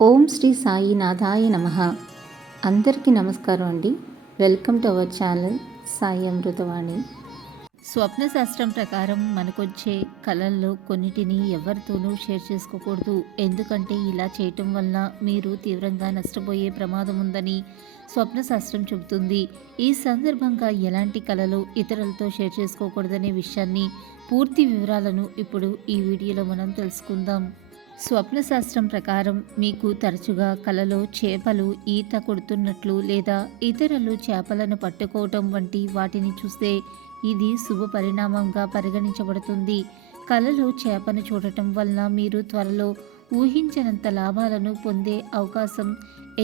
ఓం శ్రీ సాయినాథాయ నమః. అందరికీ నమస్కారం అండి. Welcome to our channel Sai Amritavani. స్వప్న శాస్త్రం ప్రకారం మనకొచ్చే కళల్లో కొన్నిటిని ఎవరితోనూ షేర్ చేసుకోకూడదు. ఎందుకంటే ఇలా చేయటం వల్ల మీరు తీవ్రంగా నష్టపోయే ప్రమాదం ఉందని స్వప్న శాస్త్రం చెబుతుంది. ఈ సందర్భంగా ఎలాంటి కళలు ఇతరులతో షేర్ చేసుకోకూడదనే విషయాన్ని పూర్తి వివరాలను ఇప్పుడు ఈ వీడియోలో మనం తెలుసుకుందాం. స్వప్న శాస్త్రం ప్రకారం మీకు తరచుగా కలలో చేపలు ఈత కొడుతున్నట్లు లేదా ఇతరులు చేపలను పట్టుకోవటం వంటి వాటిని చూస్తే ఇది శుభ పరిణామంగా పరిగణించబడుతుంది. కలలో చేపను చూడటం వలన మీరు త్వరలో ఊహించనంత లాభాలను పొందే అవకాశం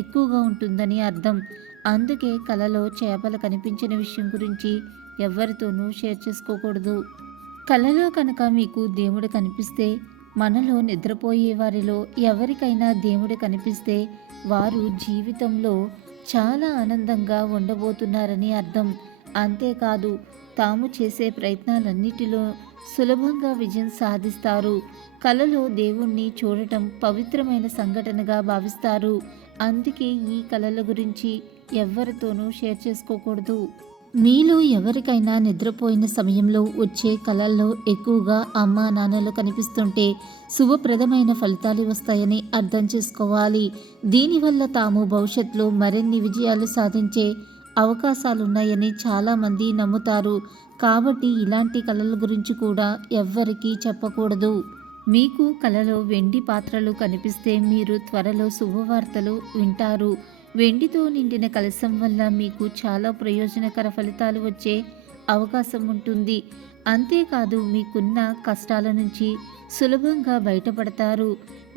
ఎక్కువగా ఉంటుందని అర్థం. అందుకే కలలో చేపలు కనిపించిన విషయం గురించి ఎవరితోనూ షేర్ చేసుకోకూడదు. కలలో కనుక మీకు దేవుడు కనిపిస్తే, మనలో నిద్రపోయే వారిలో ఎవరికైనా దేవుడు కనిపిస్తే వారు జీవితంలో చాలా ఆనందంగా ఉండబోతున్నారని అర్థం. అంతేకాదు, తాము చేసే ప్రయత్నాలన్నిటిలో సులభంగా విజయం సాధిస్తారు. కలలో దేవుణ్ణి చూడటం పవిత్రమైన సంఘటనగా భావిస్తారు. అందుకే ఈ కళల గురించి ఎవరితోనూ షేర్ చేసుకోకూడదు. మీలో ఎవరికైనా నిద్రపోయిన సమయంలో వచ్చే కళల్లో ఎక్కువగా అమ్మా నాన్నలు కనిపిస్తుంటే శుభప్రదమైన ఫలితాలు వస్తాయని అర్థం చేసుకోవాలి. దీనివల్ల తాము భవిష్యత్తులో మరిన్ని విజయాలు సాధించే అవకాశాలున్నాయని చాలామంది నమ్ముతారు. కాబట్టి ఇలాంటి కళల గురించి కూడా ఎవ్వరికీ చెప్పకూడదు. మీకు కలలో వెండి పాత్రలు కనిపిస్తే మీరు త్వరలో శుభవార్తలు వింటారు. వెండితో నిండిన కలశం వల్ల మీకు చాలా ప్రయోజనకర ఫలితాలు వచ్చే అవకాశం ఉంటుంది. అంతేకాదు, మీకున్న కష్టాల నుంచి సులభంగా బయటపడతారు.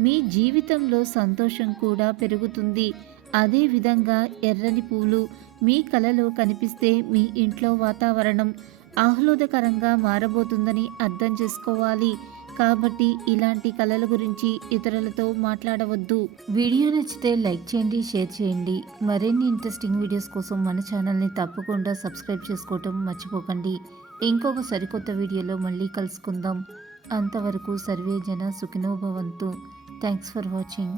మీ జీవితంలో సంతోషం కూడా పెరుగుతుంది. అదేవిధంగా ఎర్రని పూలు మీ కలలో కనిపిస్తే మీ ఇంట్లో వాతావరణం ఆహ్లాదకరంగా మారబోతుందని అర్థం చేసుకోవాలి. కాబట్టి ఇలాంటి కళల గురించి ఇతరులతో మాట్లాడవద్దు. వీడియో నచ్చితే లైక్ చేయండి, షేర్ చేయండి. మరిన్ని ఇంట్రెస్టింగ్ వీడియోస్ కోసం మన ఛానల్ని తప్పకుండా సబ్స్క్రైబ్ చేసుకోవటం మర్చిపోకండి. ఇంకొక సరికొత్త వీడియోలో మళ్ళీ కలుసుకుందాం. అంతవరకు సర్వే జన సుఖినో భవంతు. Thanks for watching.